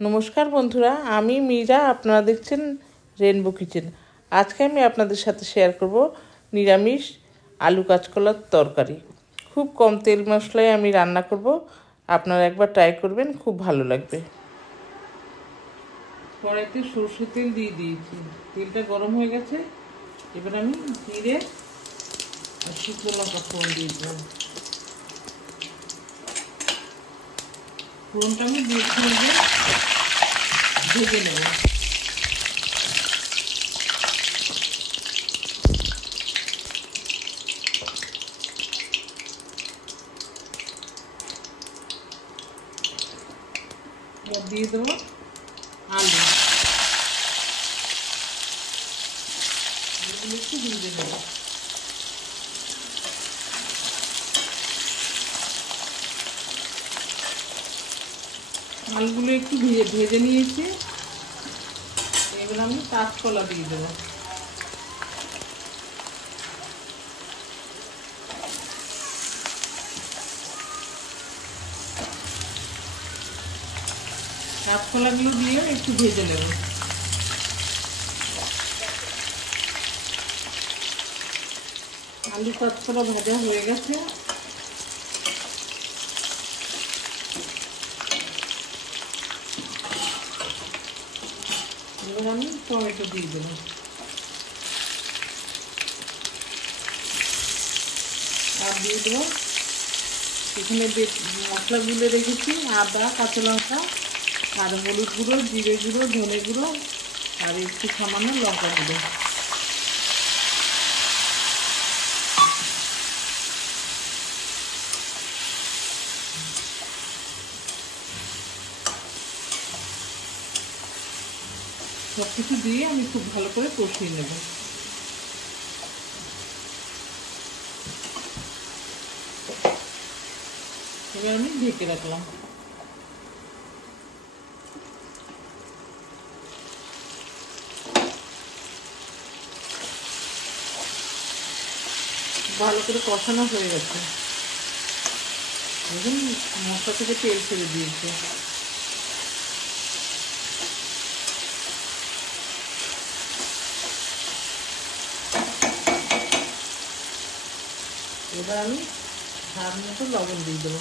নমস্কার বন্ধুরা, আমি মীরা। আপনারা দেখছেন রেনবো কিচেন। আজকে আমি আপনাদের সাথে শেয়ার করব নিরামিষ আলু কাঁচকলার তরকারি। খুব কম তেল মশলায় আমি রান্না করব। আপনারা একবার ট্রাই করবেন, খুব ভালো লাগবে। কড়াইতে সরষের তেল দিয়ে দিয়েছি, তেলটা গরম হয়ে গেছে। এবার আমি জিরে আর শুকনো লঙ্কা ফোড়ন দিয়ে দিলাম। ফোড়নটা আমি দিয়েছি, ভেজে নেব। দিয়ে দেবো আলু, এগুলো একটু ভেজে নেব। আলুগুলো একটু ভেজে নিয়েছি। এবার আমি কাঁচকলা দিয়ে দেবো। কাঁচকলাগুলো দিয়ে একটু ভেজে নেব। আলু কাঁচকলা ভাজা হয়ে গেছে। এবার আমি টমেটো দিয়ে দেবো। আর দিয়ে দেবো এখানে মশলাগুলো রেখেছি, আদা, কাঁচা লঙ্কা আর হলুদ গুঁড়ো, জিরে গুঁড়ো, ধনে গুঁড়ো আর একটু সামান্য লঙ্কা গুঁড়ো। সব কিছু দিয়ে আমি খুব ভালো করে কষিয়ে নেব। এবার আমি ঢেকে রাখলাম। ভালো করে কষানো হয়ে গেছে, দেখুন মশলা থেকে তেল ছেড়ে দিয়েছে। এবার আমি স্বাদ মতো লবণ দিয়ে দেবো।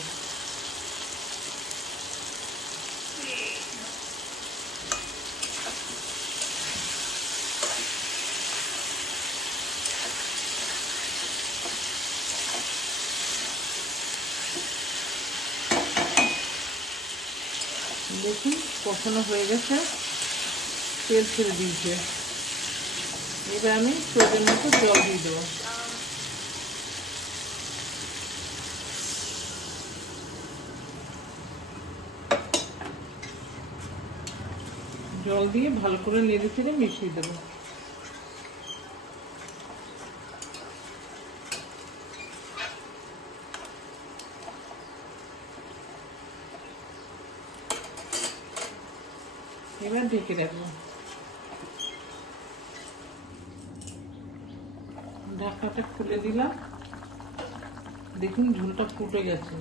দেখুন কষানো হয়ে গেছে, তেল ছেড়ে দিয়েছে। এবার আমি প্রয়োজন মতো জল দিয়ে দেবো। জল দিয়ে ভালো করে নেড়ে চেড়ে মিশিয়ে দেবো। এবার ঢেকে রাখবো। ঢাকনাটা খুলে দিলাম। দেখুন ঝোলটা ফুটে গেছে,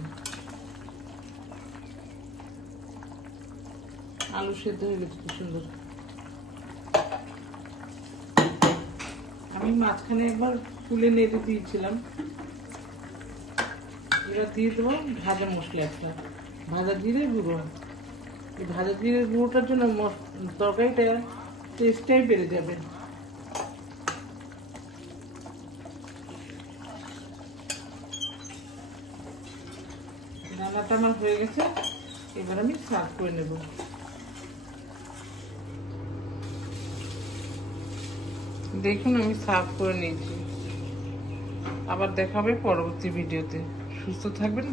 আলু সেদ্ধ হয়ে গেছে খুব সুন্দর। আমি মাঝখানে একবার তুলে নেড়ে দিয়েছিলাম। এবার দিয়ে দেবো ভাজা মশলা একটা, ভাজা জিরে গুঁড়ো। এই ভাজা জিরে গুঁড়োটার জন্য তরকারিটা টেস্টটাই বেড়ে যাবে। রান্নাটা আমার হয়ে গেছে, এবার আমি সার্ভ করে নেব। দেখুন আমি সার্ভ করে নিয়েছি। আবার দেখা হবে পরবর্তী ভিডিওতে। সুস্থ থাকবেন।